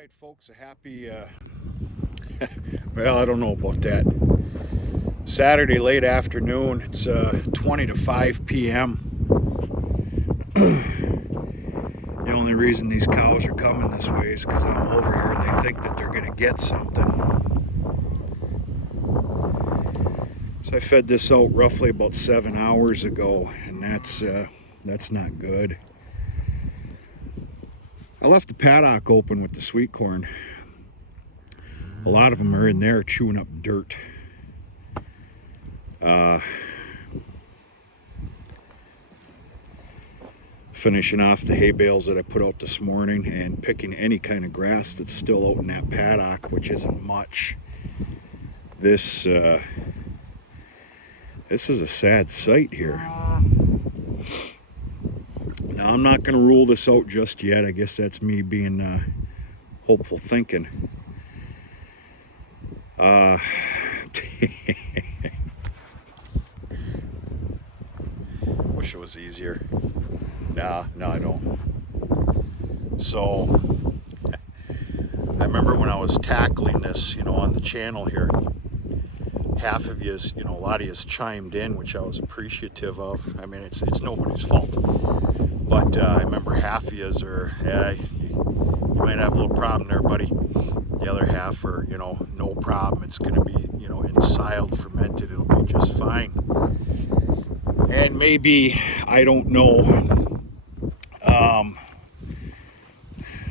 right, folks, a happy, well, I don't know about that. Saturday late afternoon, it's 20 to 5 p.m. The only reason these cows are coming this way is because I'm over here and they think that they're going to get something. So I fed this out roughly about 7 hours ago, and that's not good. I left the paddock open with the sweet corn. A lot of them are in there chewing up dirt. Finishing off the hay bales that I put out this morning and picking any kind of grass that's still out in that paddock, which isn't much. This is a sad sight here. Now, I'm not going to rule this out just yet. I guess that's me being hopeful thinking. Wish it was easier. No, I don't. So, I remember when I was tackling this, on the channel here, half of you, a lot of you chimed in, which I was appreciative of. I mean, it's nobody's fault. But I remember half of you are, you might have a little problem there, buddy. The other half are, no problem. It's going to be, ensiled, fermented. It'll be just fine. And maybe, I don't know.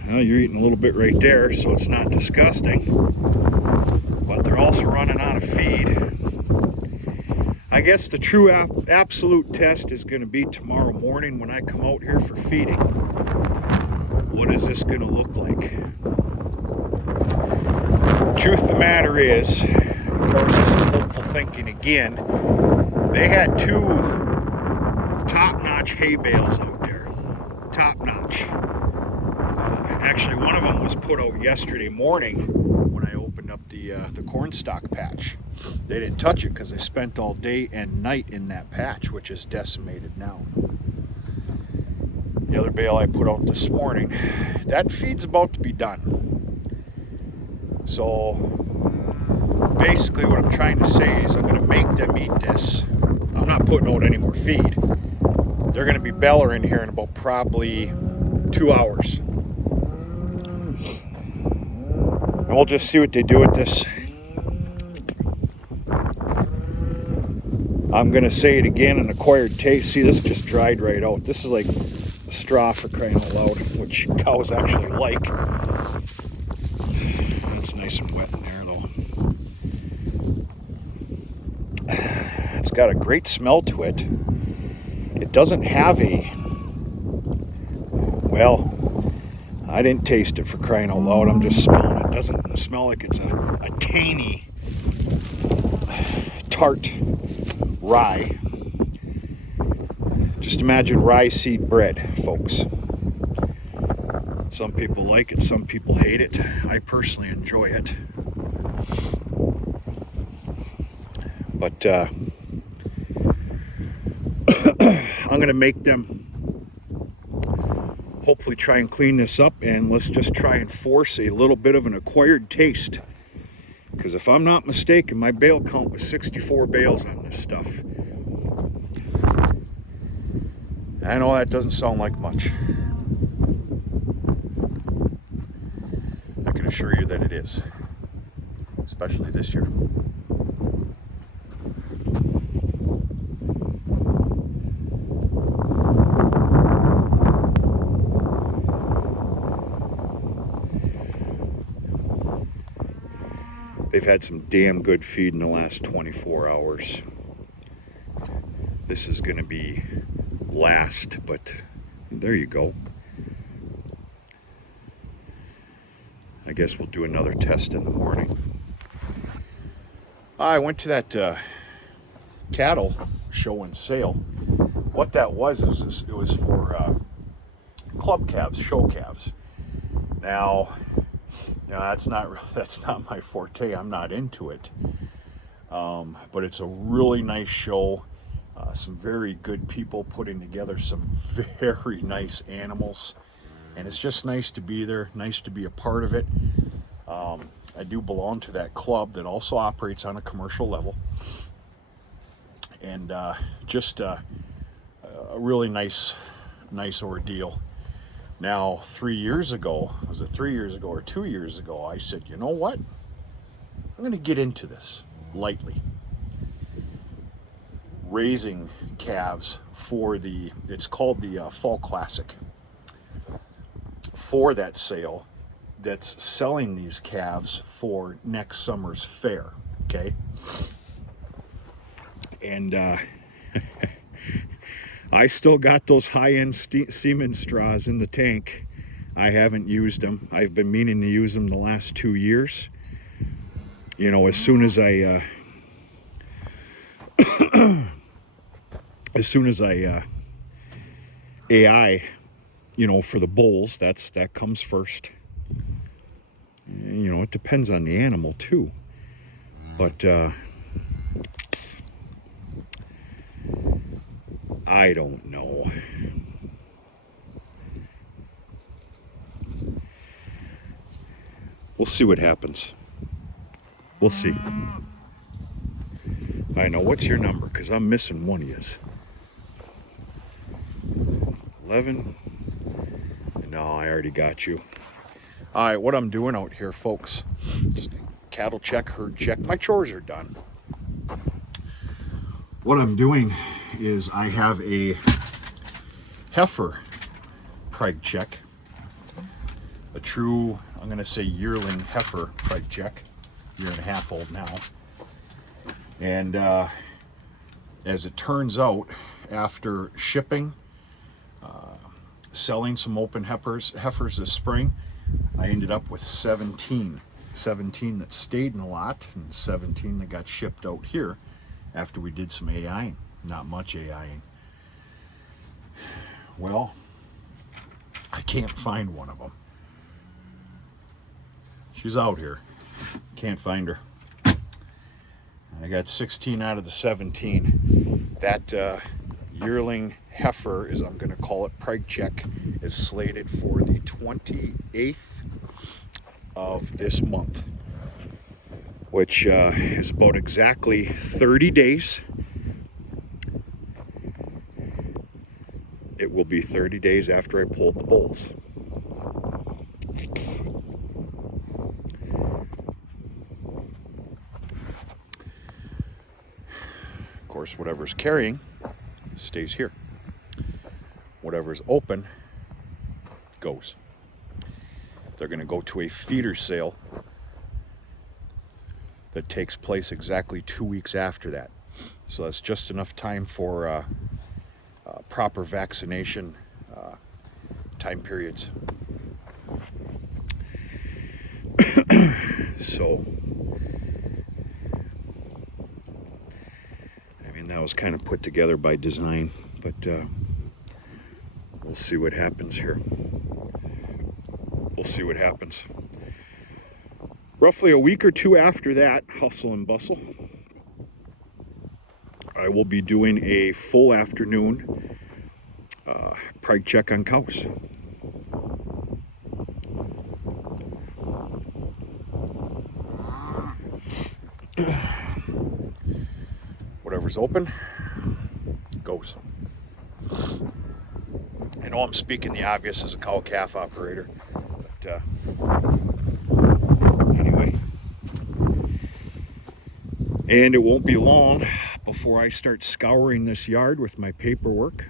Well, you're eating a little bit right there, so it's not disgusting. But they're also running out of feed. I guess the true absolute test is going to be tomorrow morning when I come out here for feeding. What is this going to look like? Truth of the matter is, of course, this is hopeful thinking again. They had two top-notch hay bales out there. Top-notch. Actually, one of them was put out yesterday morning when I opened up the corn stalk patch. They didn't touch it because they spent all day and night in that patch, which is decimated now. The other bale I put out this morning, that feed's about to be done. So basically what I'm trying to say is I'm going to make them eat this. I'm not putting out any more feed. They're going to be bellering here in about probably 2 hours. And we'll just see what they do with this. I'm going to say it again, an acquired taste. See, this just dried right out. This is like a straw for crying out loud, which cows actually like. It's nice and wet in there, though. It's got a great smell to it. It doesn't have I didn't taste it for crying out loud. I'm just smelling it. It doesn't smell like it's a tangy, tart rye. Just imagine rye seed bread, folks. Some people like it, some people hate it. I personally enjoy it. But I'm going to make them hopefully try and clean this up, and let's just try and force a little bit of an acquired taste. Because if I'm not mistaken, my bale count was 64 bales on this stuff. I know that doesn't sound like much. I can assure you that it is, especially this year. They've had some damn good feed in the last 24 hours. This is going to be last, but there you go. I guess we'll do another test in the morning. I went to that cattle show and sale. What that was it was for club calves, show calves. Now, that's not my forte. I'm not into it. But it's a really nice show. Some very good people putting together some very nice animals. And it's just nice to be there, nice to be a part of it. I do belong to that club that also operates on a commercial level. And just a really nice ordeal. Now, 3 years ago, was it 3 years ago or 2 years ago, I said, you know what? I'm going to get into this lightly. Raising calves for it's called the Fall Classic. For that sale, that's selling these calves for next summer's fair, okay? And I still got those high-end semen straws in the tank. I haven't used them. I've been meaning to use them the last 2 years. You know, as soon as I AI, you know, for the bulls, that comes first. You know, it depends on the animal too. But I don't know. We'll see what happens. We'll see. I know. What's your number? Because I'm missing one of yous. 11. No, I already got you. All right, what I'm doing out here, folks, just cattle check, herd check. My chores are done. What I'm doing is I have a heifer preg check, a true, I'm going to say yearling heifer preg check, 1.5 years old now. And as it turns out, after shipping, selling some open heifers this spring, I ended up with 17 that stayed in the lot and 17 that got shipped out here after we did some AIing. Not much AIing. Well, I can't find one of them. She's out here. Can't find her. I got 16 out of the 17. That yearling heifer, as I'm going to call it, preg check, is slated for the 28th of this month, which is about exactly 30 days. It will be 30 days after I pulled the bulls. Of course, whatever's carrying stays here. Whatever's open goes. They're going to go to a feeder sale that takes place exactly 2 weeks after that. So that's just enough time for proper vaccination time periods. So, I mean, that was kind of put together by design, but we'll see what happens here. We'll see what happens. Roughly a week or two after that, hustle and bustle, I will be doing a full afternoon preg check on cows. Whatever's open goes. I know I'm speaking the obvious as a cow-calf operator, but anyway. And it won't be long before I start scouring this yard with my paperwork,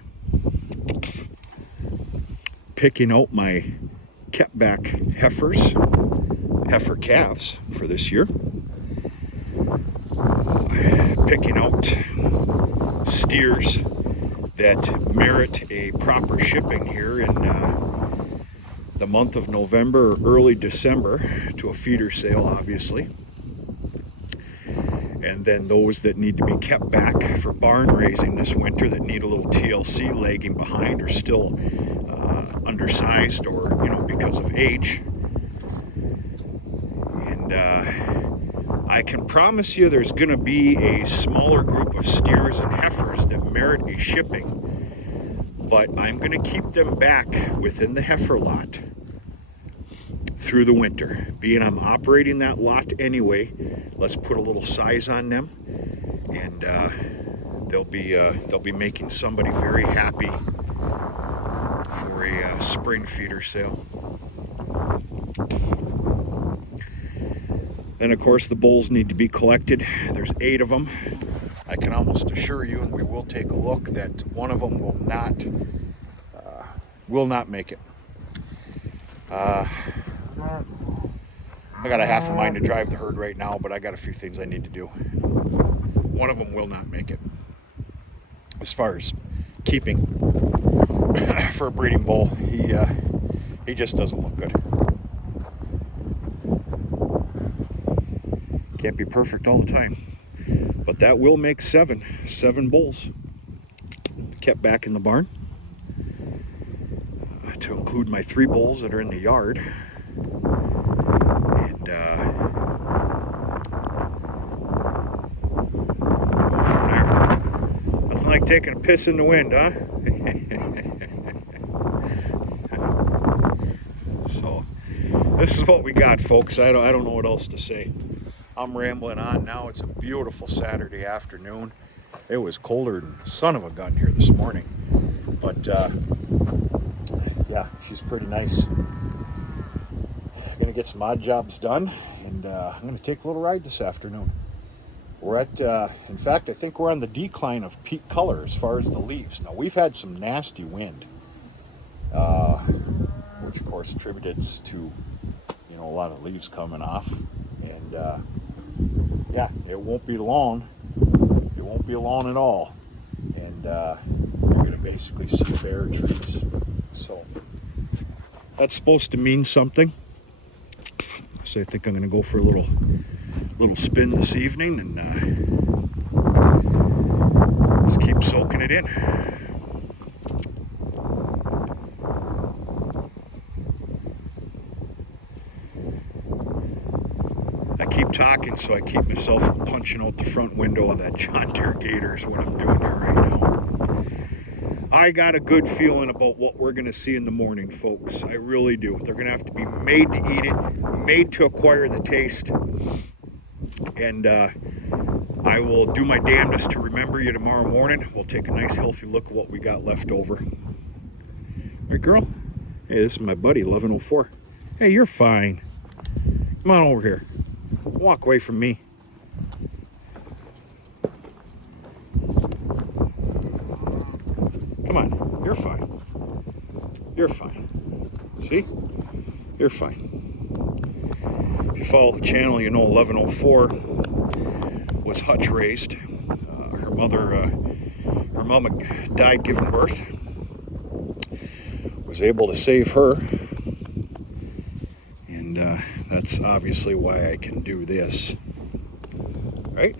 picking out my kept back heifer calves for this year, picking out steers that merit a proper shipping here in the month of November or early December to a feeder sale, obviously. And then those that need to be kept back for barn raising this winter that need a little TLC lagging behind or still undersized or, you know, because of age. And I can promise you there's going to be a smaller group of steers and heifers that merit a shipping but I'm going to keep them back within the heifer lot through the winter. Being I'm operating that lot anyway, let's put a little size on them, and they'll be making somebody very happy for a spring feeder sale. Then of course the bulls need to be collected. There's 8 of them. I can almost assure you, and we will take a look, that one of them will not make it. I got a half a mind to drive the herd right now, but I got a few things I need to do. One of them will not make it. As far as keeping for a breeding bull, he just doesn't look good. Can't be perfect all the time. But that will make 7 bulls kept back in the barn, to include my 3 bulls that are in the yard. And go from there. Nothing like taking a piss in the wind, huh? So this is what we got, folks. I don't know what else to say. I'm rambling on now. It's a beautiful Saturday afternoon. It was colder than the son of a gun here this morning. But yeah, she's pretty nice. Gonna get some odd jobs done, and I'm gonna take a little ride this afternoon. We're at, in fact, I think we're on the decline of peak color as far as the leaves. Now, we've had some nasty wind, which of course attributed to, a lot of leaves coming off. And yeah, it won't be long. It won't be long at all. And you're gonna basically see bare trees. So that's supposed to mean something. So I think I'm gonna go for a little spin this evening and just keep soaking it in. I keep talking, so I keep myself from punching out the front window of that John Deere Gator is what I'm doing here right now. I got a good feeling about what we're going to see in the morning, folks. I really do. They're going to have to be made to eat it, made to acquire the taste. And I will do my damnedest to remember you tomorrow morning. We'll take a nice healthy look at what we got left over. Right, girl? Hey, this is my buddy, 1104. Hey, you're fine. Come on over here. Walk away from me. Come on, you're fine. You're fine. See? You're fine. If you follow the channel, you know 1104 was hutch raised. Her mama died giving birth. Was able to save her. And that's obviously why I can do this. Right?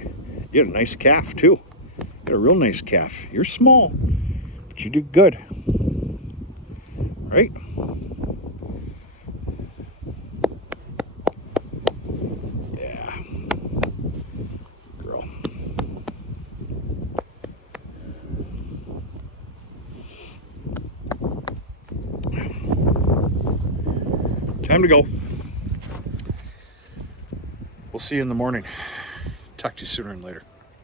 You got a nice calf too. You got a real nice calf. You're small, but you do good. Right? Yeah. Girl. Time to go. We'll see you in the morning. Talk to you sooner and later.